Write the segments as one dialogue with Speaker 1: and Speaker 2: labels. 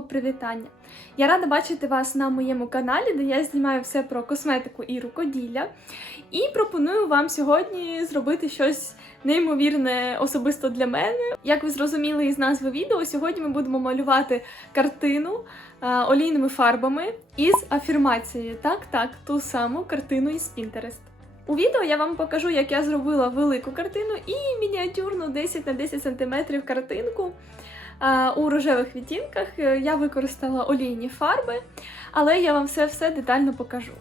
Speaker 1: мого привітання. Я рада бачити вас на моєму каналі, де я знімаю все про косметику і рукоділля. І пропоную вам сьогодні зробити щось неймовірне особисто для мене. Як ви зрозуміли із назви відео, сьогодні ми будемо малювати картину е, олійними фарбами із афірмацією. Так, так, ту саму картину із Pinterest. У відео я вам покажу, як я зробила велику картину і мініатюрну 10 на 10 см картинку. У рожевих відтінках Е, я використала олійні фарби, але я вам все все детально покажу.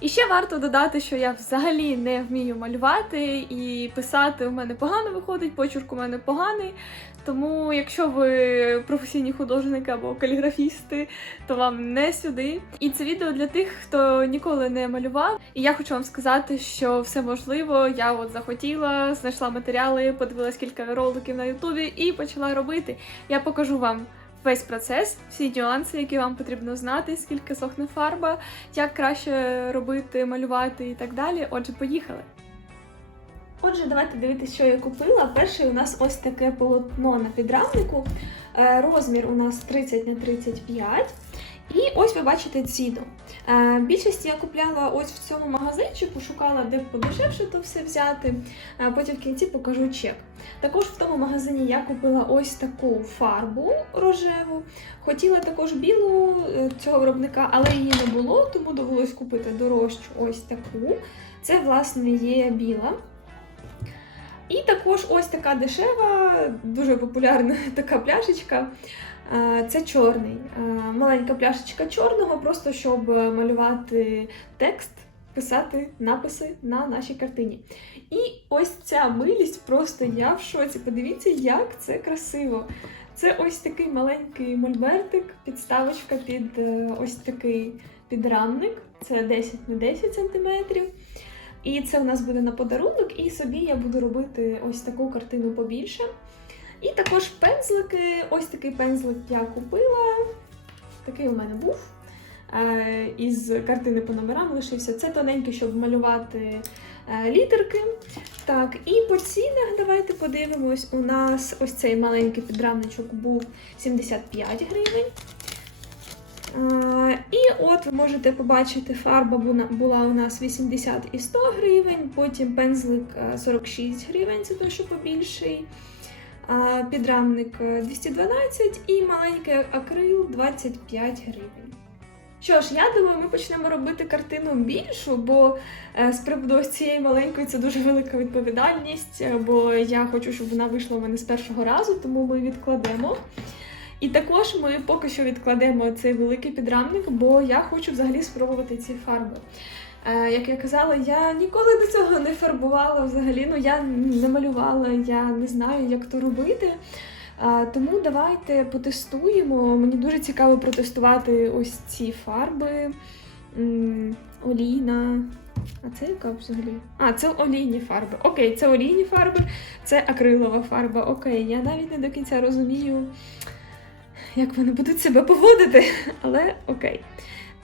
Speaker 1: І ще варто додати, що я взагалі не вмію малювати і писати у мене погано виходить, почерк у мене поганий. Тому, якщо ви професійні художники або каліграфісти, то вам не сюди. І це відео для тих, хто ніколи не малював. І я хочу вам сказати, що все можливо. Я от захотіла, знайшла матеріали, подивилась кілька роликів на Ютубі і почала робити. Я покажу вам. Весь процес, всі нюанси, які вам потрібно знати, скільки сохне фарба, як краще робити, малювати і так далі. Отже, поїхали. Отже, давайте дивитися, що я купила. Перший у нас ось таке полотно на підрамнику. Е, Розмір у нас 30 на 35. І ось ви бачите ціну. Е, Більшість я купляла ось в цьому магазинчику, шукала, де подешевше то все взяти. Е, Потім в кінці покажу чек. Також в тому магазині я купила ось таку фарбу рожеву. Хотіла також білу е, цього виробника, але її не було, тому довелось купити дорожчу ось таку. Це, власне, є біла. І також ось така дешева, дуже популярна така пляшечка. Е, Це чорний. Е, Маленька пляшечка чорного, просто щоб малювати текст, писати написи на нашій картині. І ось ця милість, просто я в шоці. Подивіться, як це красиво. Це ось такий маленький мольбертик, підставочка під е, ось такий підрамник. Це 10 на 10 см. І це у нас буде на подарунок, і собі я буду робити ось таку картину побільше. І також пензлики. Ось такий пензлик я купила. Такий у мене був. Е, Із картини по номерам лишився. Це тоненький, щоб малювати е, літерки. Так, і по цінах давайте подивимось. У нас ось цей маленький підрамничок був 75 гривень. Е, І от ви можете побачити, фарба була у нас 80 і 100 гривень, потім пензлик е, 46 гривень, це той, що побільший. Підрамник е, 212 і маленький акрил 25 гривень. Що ж, я думаю, ми почнемо робити картину більшу, бо е, з приводу цієї маленької це дуже велика відповідальність, е, бо я хочу, щоб вона вийшла у мене з першого разу, тому ми відкладемо. І також ми поки що відкладемо цей великий підрамник, бо я хочу взагалі спробувати ці фарби. Е, як я казала, я ніколи до цього не фарбувала взагалі. Ну я не малювала, я не знаю, як то робити. Е, тому давайте потестуємо. Мені дуже цікаво протестувати ось ці фарби. М, Олійна. А це яка взагалі? А, це олійні фарби. Окей, це олійні фарби, це акрилова фарба. Окей, я навіть не до кінця розумію, як вони будуть себе поводити, але окей.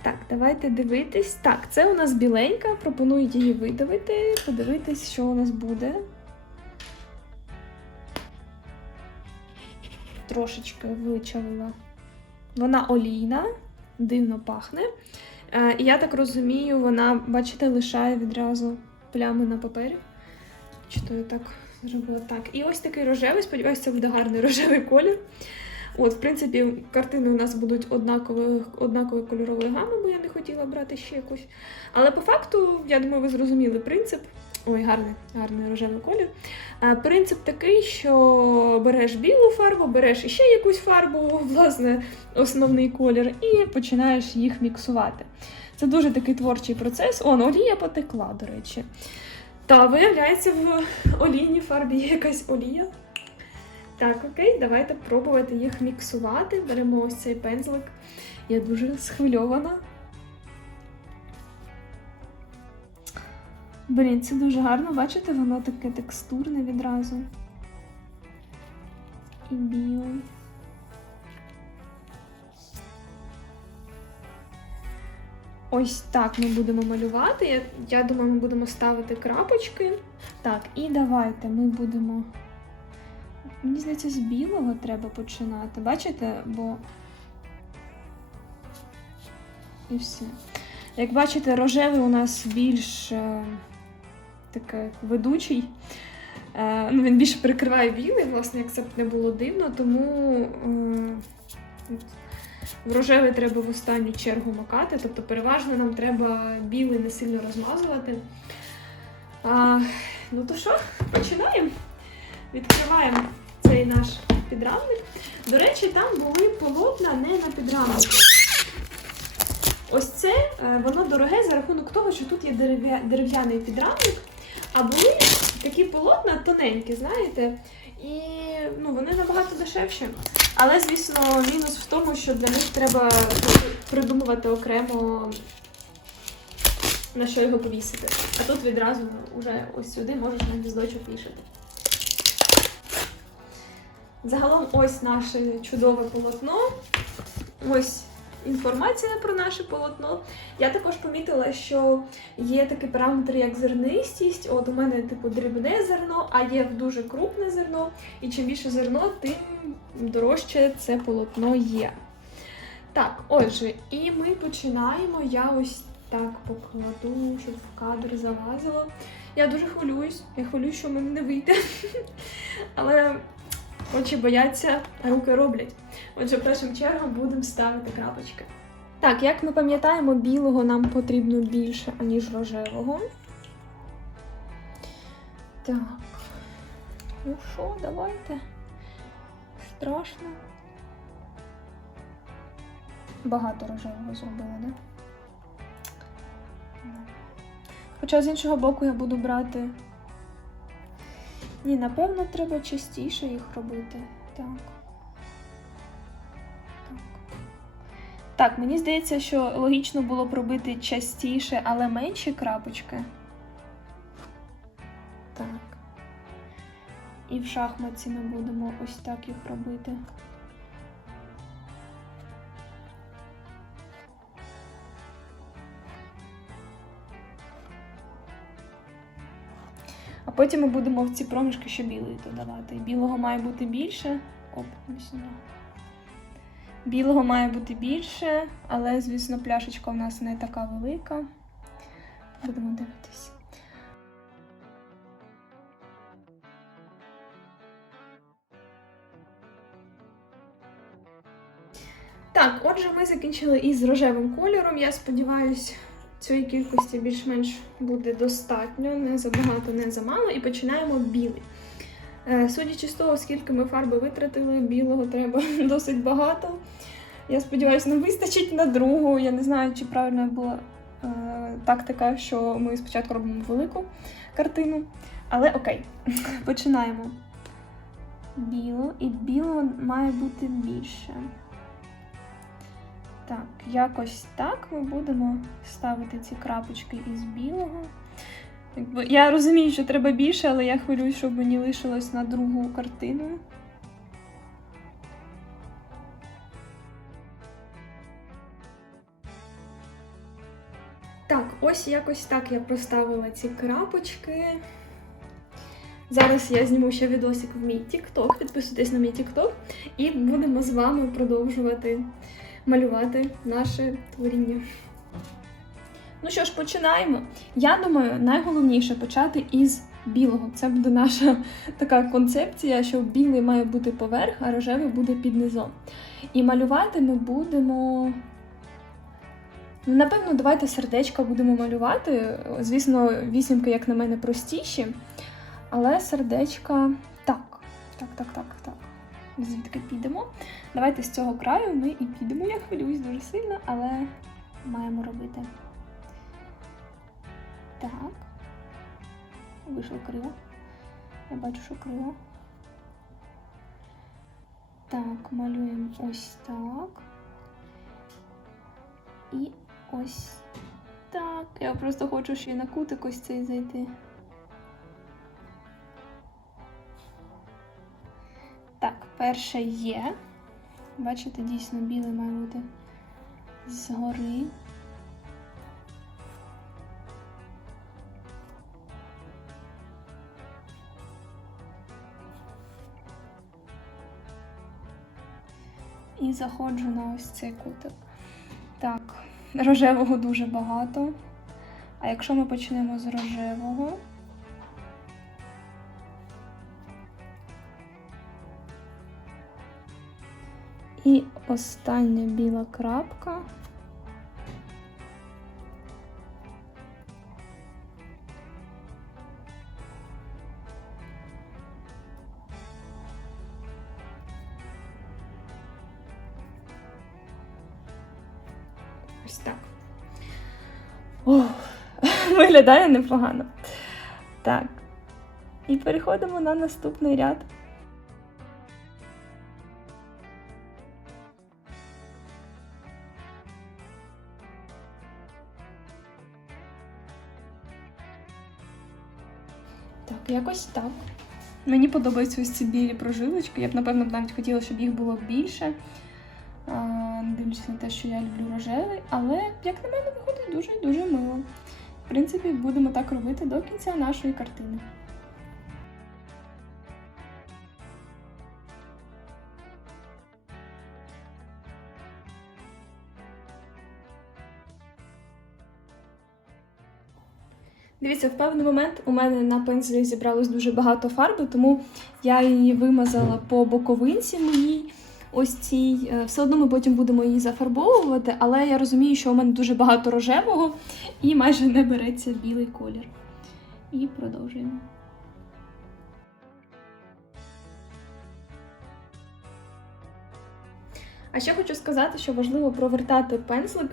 Speaker 1: Так, давайте дивитись. Так, це у нас біленька. Пропоную її видавити, подивитись, що у нас буде. Трошечки вичавила. Вона олійна, дивно пахне. Е, і я так розумію, вона, бачите, лишає відразу плями на папері. Чи то я так зробила так. І ось такий рожевий, сподіваюся, це буде гарний рожевий колір. От, в принципі, картини у нас будуть однакової, однакової кольорової гами, бо я не хотіла брати ще якусь. Але по факту, я думаю, ви зрозуміли принцип. Ой, гарний, гарний рожевий колір. Принцип такий, що береш білу фарбу, береш іще якусь фарбу, власне, основний колір, і починаєш їх міксувати. Це дуже такий творчий процес. О, олія потекла, до речі. Та, виявляється, в олійній фарбі є якась олія. Так, окей, давайте пробувати їх міксувати. Беремо ось цей пензлик. Я дуже схвильована. Блін, це дуже гарно, бачите, воно таке текстурне відразу. І біле. Ось так ми будемо малювати. Я, я думаю, ми будемо ставити крапочки. Так, і давайте ми будемо. Мені здається, з білого треба починати. Бачите? Бо і все. Як бачите, рожевий у нас більш е, таке ведучий. Е, ну, він більше прикриває білий, власне, як це б не було дивно, тому е, в рожевий треба в останню чергу макати, тобто переважно нам треба білий не сильно розмазувати. А, ну то що, починаємо. Відкриваємо цей наш підрамник. До речі, там були полотна не на підрамнику. Ось це е, воно дороге за рахунок того, що тут є дерев'яний підрамник, а були такі полотна тоненькі, знаєте, і ну, вони набагато дешевші. Але, звісно, мінус в тому, що для них треба придумувати окремо, на що його повісити. А тут відразу вже ось сюди можеш на гніздочок вішати. Загалом ось наше чудове полотно. Ось інформація про наше полотно. Я також помітила, що є такий параметр, як зернистість. От у мене типу дрібне зерно, а є дуже крупне зерно. І чим більше зерно, тим дорожче це полотно є. Так, отже, і ми починаємо. Я ось так покладу, щоб в кадр залазило. Я дуже хвилююсь. Я хвилююсь, що в мене не вийде. Але очі бояться, а руки роблять. Отже, першим чергом будемо ставити крапочки. Так, як ми пам'ятаємо, білого нам потрібно більше, аніж рожевого. Так. Ну що, давайте. Страшно. Багато рожевого зробили, да? Да. Хоча з іншого боку я буду брати. Ні, напевно, треба частіше їх робити. Так. Так. Мені здається, що логічно було б робити частіше, але менші крапочки. Так. І в шахматці ми будемо ось так їх робити. А потім ми будемо в ці проміжки ще білий додавати. Білого має бути більше. Оп. Білого має бути більше, але, звісно, пляшечка у нас не така велика. Будемо дивитися. Так, отже, ми закінчили із рожевим кольором. Я сподіваюся, цієї кількості більш-менш буде достатньо, не забагато, не замало. І починаємо білий. Е, Судячи з того, скільки ми фарби витратили, білого треба досить багато. Я сподіваюся, не вистачить на другу. Я не знаю, чи правильно була е, тактика, що ми спочатку робимо велику картину. Але окей, починаємо. Біло, і білого має бути більше. Так, якось так ми будемо ставити ці крапочки із білого. Я розумію, що треба більше, але я хвилююсь, щоб мені лишилось на другу картину. Так, ось якось так я проставила ці крапочки. Зараз я зніму ще відосик в мій TikTok. Підписуйтесь на мій TikTok і будемо з вами продовжувати малювати наше творіння. Ну що ж, починаємо. Я думаю, найголовніше почати із білого. Це буде наша така концепція, що білий має бути поверх, а рожевий буде під низом. І малювати ми будемо. Ну, Напевно, давайте сердечка будемо малювати. Звісно, вісімки, як на мене, простіші. Але сердечка. Так, так, так, так, так. Звідки підемо? Давайте з цього краю ми і підемо. Я хвилююсь дуже сильно, але маємо робити. Так. Вийшло криво. Я бачу, що криво. Так, малюємо ось так. І ось так. Я просто хочу ще й на кутик ось цей зайти. Перше є. Бачите, дійсно білий має бути згори. І заходжу на ось цей кутик. Так, рожевого дуже багато. А якщо ми почнемо з рожевого. І остання біла крапка. Ось так. О, виглядає непогано. Так. І переходимо на наступний ряд. Так, якось так. Мені подобаються ось ці білі прожилочки. Я б, напевно, навіть хотіла, щоб їх було більше. Не дивлячись на те, що я люблю рожевий, але, як на мене, виходить дуже і дуже мило. В принципі, будемо так робити до кінця нашої картини. Дивіться, в певний момент у мене на пензлі зібралось дуже багато фарби, тому я її вимазала по боковинці моїй. Ось цій. Е, Все одно ми потім будемо її зафарбовувати, але я розумію, що у мене дуже багато рожевого і майже не береться білий колір. І продовжуємо. А ще хочу сказати, що важливо провертати пензлик.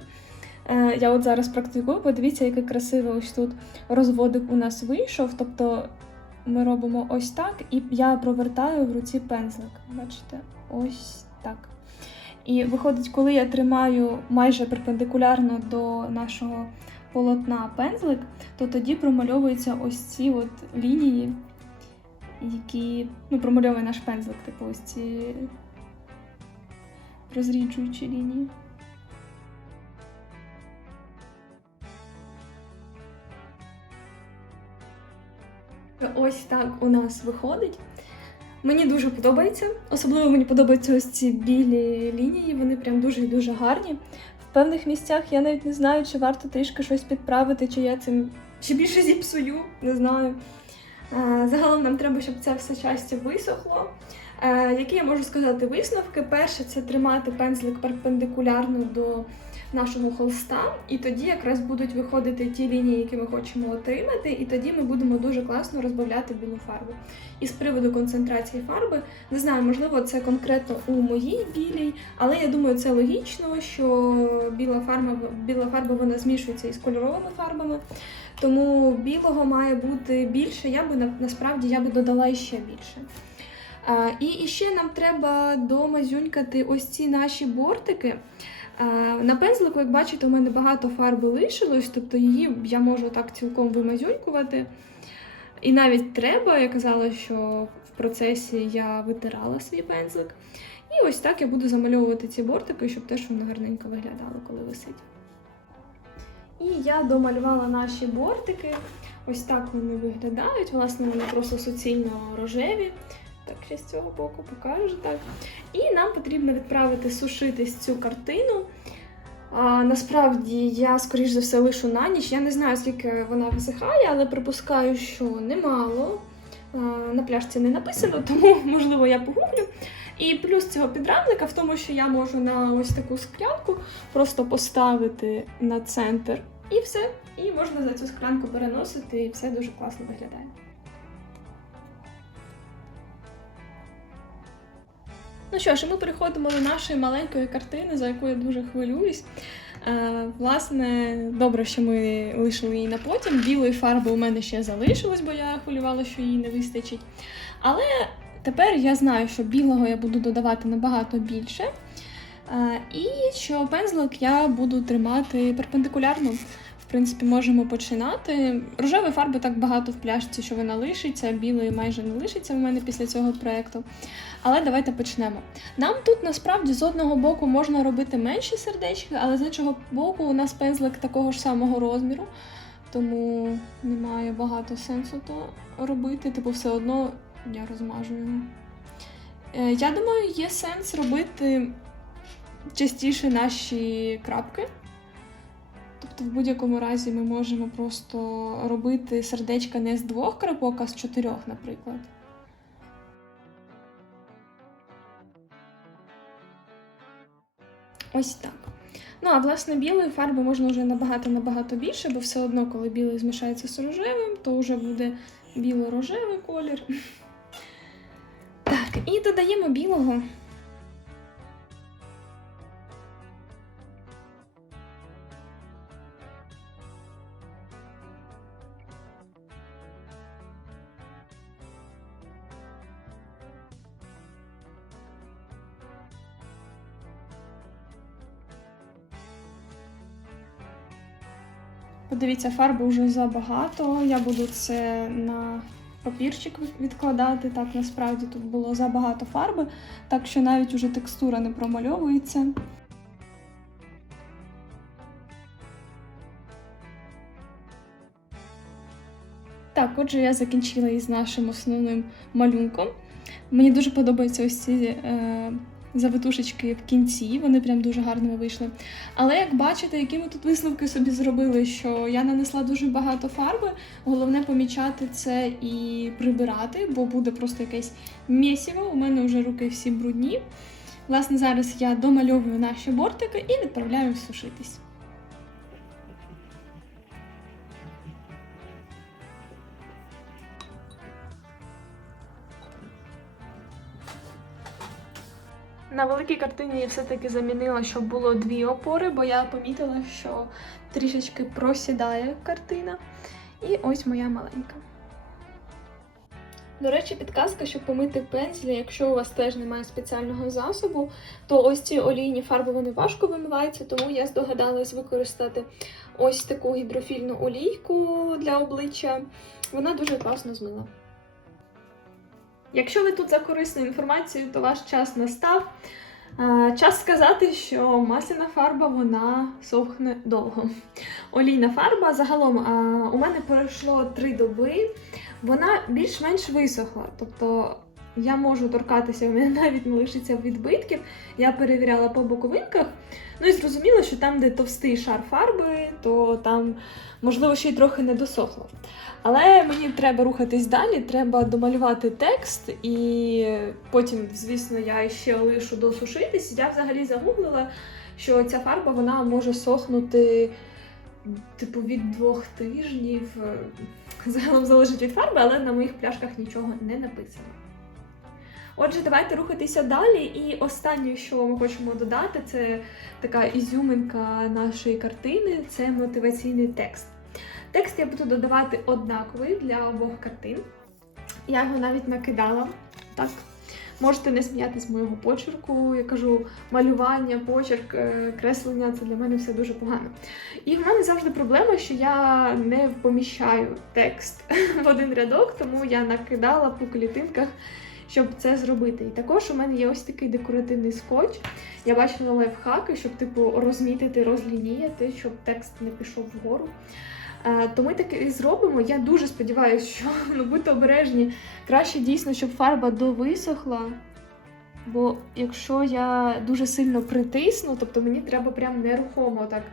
Speaker 1: Е, Я от зараз практикую, подивіться, який красивий ось тут розводик у нас вийшов. Тобто ми робимо ось так, і я провертаю в руці пензлик. Бачите, ось так. І виходить, коли я тримаю майже перпендикулярно до нашого полотна пензлик, то тоді промальовуються ось ці от лінії, які ну, промальовує наш пензлик, типу ось ці розріджуючі лінії. Ось так у нас виходить. Мені дуже подобається. Особливо мені подобаються ось ці білі лінії, вони прям дуже і дуже гарні. В певних місцях я навіть не знаю, чи варто трішки щось підправити, чи я цим ще більше зіпсую, не знаю. Е, Загалом нам треба, щоб це все часто висохло. Е, Які я можу сказати висновки? Перше, це тримати пензлик перпендикулярно до нашого холста, і тоді якраз будуть виходити ті лінії, які ми хочемо отримати, і тоді ми будемо дуже класно розбавляти білу фарбу. І з приводу концентрації фарби, не знаю, можливо, це конкретно у моїй білій, але я думаю, це логічно, що біла фарба, біла фарба вона змішується із кольоровими фарбами. Тому білого має бути більше. Я би насправді я би додала іще більше. А, і ще нам треба домазюнькати ось ці наші бортики. А, на пензлику, як бачите, у мене багато фарби лишилось, тобто її я можу так цілком вимазюнькувати. І навіть треба, я казала, що в процесі я витирала свій пензлик. І ось так я буду замальовувати ці бортики, щоб теж воно гарненько виглядало, коли висить. І я домалювала наші бортики. Ось так вони виглядають. Власне, вони просто суцільно рожеві. Так, ще з цього боку покажу так. І нам потрібно відправити сушитись цю картину. А, насправді я, скоріш за все, лишу на ніч. Я не знаю, скільки вона висихає, але припускаю, що немало. А, на пляшці не написано, тому можливо я погуглю. І плюс цього підрамника в тому, що я можу на ось таку склянку просто поставити на центр і все. І можна за цю склянку переносити, і все дуже класно виглядає. Ну що ж, ми переходимо до нашої маленької картини, за яку я дуже хвилююсь. Е, власне, добре, що ми лишили її на потім. Білої фарби у мене ще залишилось, бо я хвилювала, що її не вистачить. Але тепер я знаю, що білого я буду додавати набагато більше. Е, і що пензлик я буду тримати перпендикулярно. Принципі, можемо починати. Рожевої фарби так багато в пляшці, що вона лишиться, білої майже не лишиться в мене після цього проєкту. Але давайте почнемо. Нам тут насправді з одного боку можна робити менші сердечки, але з іншого боку у нас пензлик такого ж самого розміру, тому немає багато сенсу то робити. Типу, все одно я розмажу його. Е, Я думаю, є сенс робити частіше наші крапки. Тобто, в будь-якому разі ми можемо просто робити сердечка не з двох крапок, а з чотирьох, наприклад. Ось так. Ну, а власне білої фарби можна вже набагато-набагато більше, бо все одно, коли білий змішається з рожевим, то вже буде біло-рожевий колір. Так, і додаємо білого. Подивіться, фарби вже забагато. Я буду це на папірчик відкладати. Так, насправді тут було забагато фарби, так що навіть уже текстура не промальовується. Так, отже, я закінчила із нашим основним малюнком. Мені дуже подобаються ось ці е, завитушечки в кінці, вони прям дуже гарними вийшли. Але як бачите, які ми тут висновки собі зробили, що я нанесла дуже багато фарби. Головне помічати це і прибирати, бо буде просто якесь місіво. У мене вже руки всі брудні. Власне, зараз я домальовую наші бортики і відправляю сушитись. На великій картині я все-таки замінила, щоб було дві опори, бо я помітила, що трішечки просідає картина. І ось моя маленька. До речі, підказка, щоб помити пензлі, якщо у вас теж немає спеціального засобу, то ось ці олійні фарби вони важко вимиваються, тому я здогадалась використати ось таку гідрофільну олійку для обличчя. Вона дуже класно змила. Якщо ви тут за корисною інформацією, то ваш час настав. Час сказати, що масляна фарба вона сохне довго. Олійна фарба загалом у мене пройшло три доби, вона більш-менш висохла. Тобто я можу торкатися, у мене навіть не лишиться відбитків. Я перевіряла по боковинках. Ну і зрозуміло, що там, де товстий шар фарби, то там, можливо, ще й трохи не досохло. Але мені треба рухатись далі, треба домалювати текст, і потім, звісно, я ще лишу досушитись. Я взагалі загуглила, що ця фарба вона може сохнути типу від двох тижнів. Загалом залежить від фарби, але на моїх пляшках нічого не написано. Отже, давайте рухатися далі. І останнє, що ми хочемо додати, це така ізюминка нашої картини це мотиваційний текст. Текст я буду додавати однаковий для обох картин. Я його навіть накидала. Так, можете не сміятися з моєго почерку. Я кажу, малювання, почерк, е, креслення це для мене все дуже погано. І в мене завжди проблема, що я не поміщаю текст в один рядок, тому я накидала по клітинках. Щоб це зробити. І також у мене є ось такий декоративний скотч. Я бачила лайфхаки, щоб типу розмітити, розлініяти, щоб текст не пішов вгору. Е, то ми таки і зробимо. Я дуже сподіваюся, що ну, будьте обережні. Краще дійсно, щоб фарба довисохла. Бо якщо я дуже сильно притисну, тобто мені треба прям нерухомо так,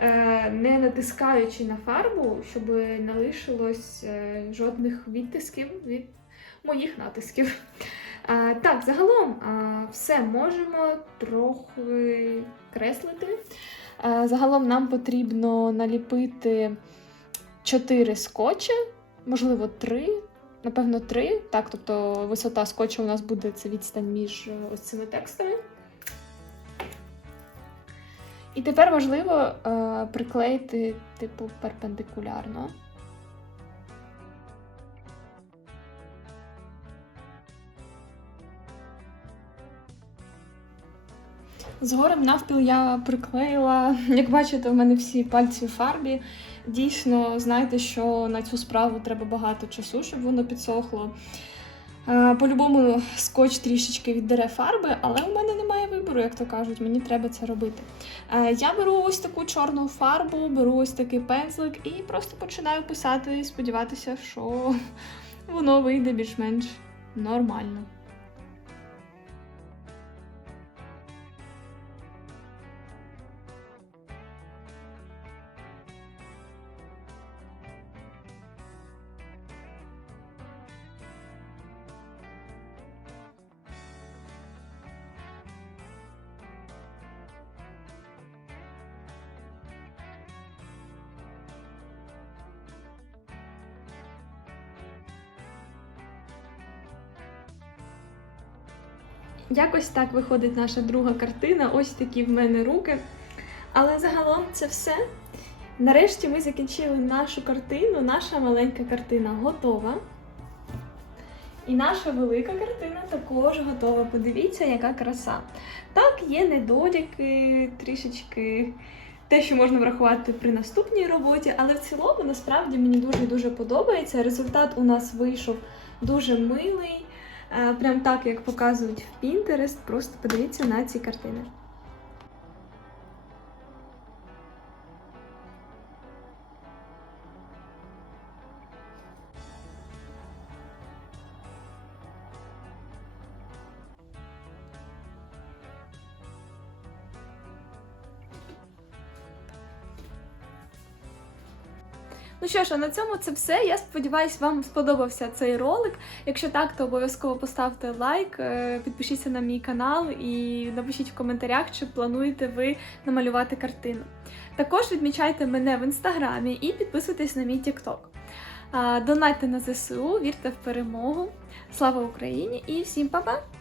Speaker 1: е, не натискаючи на фарбу, щоб не лишилось е, жодних відтисків від моїх натисків. А, Так, загалом а, все можемо трохи креслити. А, загалом нам потрібно наліпити 4 скотчі, можливо, 3. Напевно, 3. Так, тобто висота скотча у нас буде це відстань між ось цими текстами. І тепер важливо е, приклеїти, типу, перпендикулярно. Згорем навпіл я приклеїла. Як бачите, у мене всі пальці в фарбі. Дійсно, знаєте, що на цю справу треба багато часу, щоб воно підсохло. По-любому скотч трішечки віддере фарби, але у мене немає вибору, як то кажуть, мені треба це робити. Я беру ось таку чорну фарбу, беру ось такий пензлик і просто починаю писати, і сподіватися, що воно вийде більш-менш нормально. Якось так виходить наша друга картина. Ось такі в мене руки. Але загалом це все. Нарешті ми закінчили нашу картину. Наша маленька картина готова. І наша велика картина також готова. Подивіться, яка краса. Так, є недоліки, трішечки те, що можна врахувати при наступній роботі, але в цілому насправді мені дуже дуже подобається. Результат у нас вийшов дуже милий, прям так, як показують в Pinterest. Просто подивіться на ці картини. Ну що ж, а на цьому це все. Я сподіваюся, вам сподобався цей ролик. Якщо так, то обов'язково поставте лайк, е, підпишіться на мій канал і напишіть в коментарях, чи плануєте ви намалювати картину. Також відмічайте мене в інстаграмі і підписуйтесь на мій тікток. Донайте на ЗСУ, вірте в перемогу. Слава Україні і всім па-па!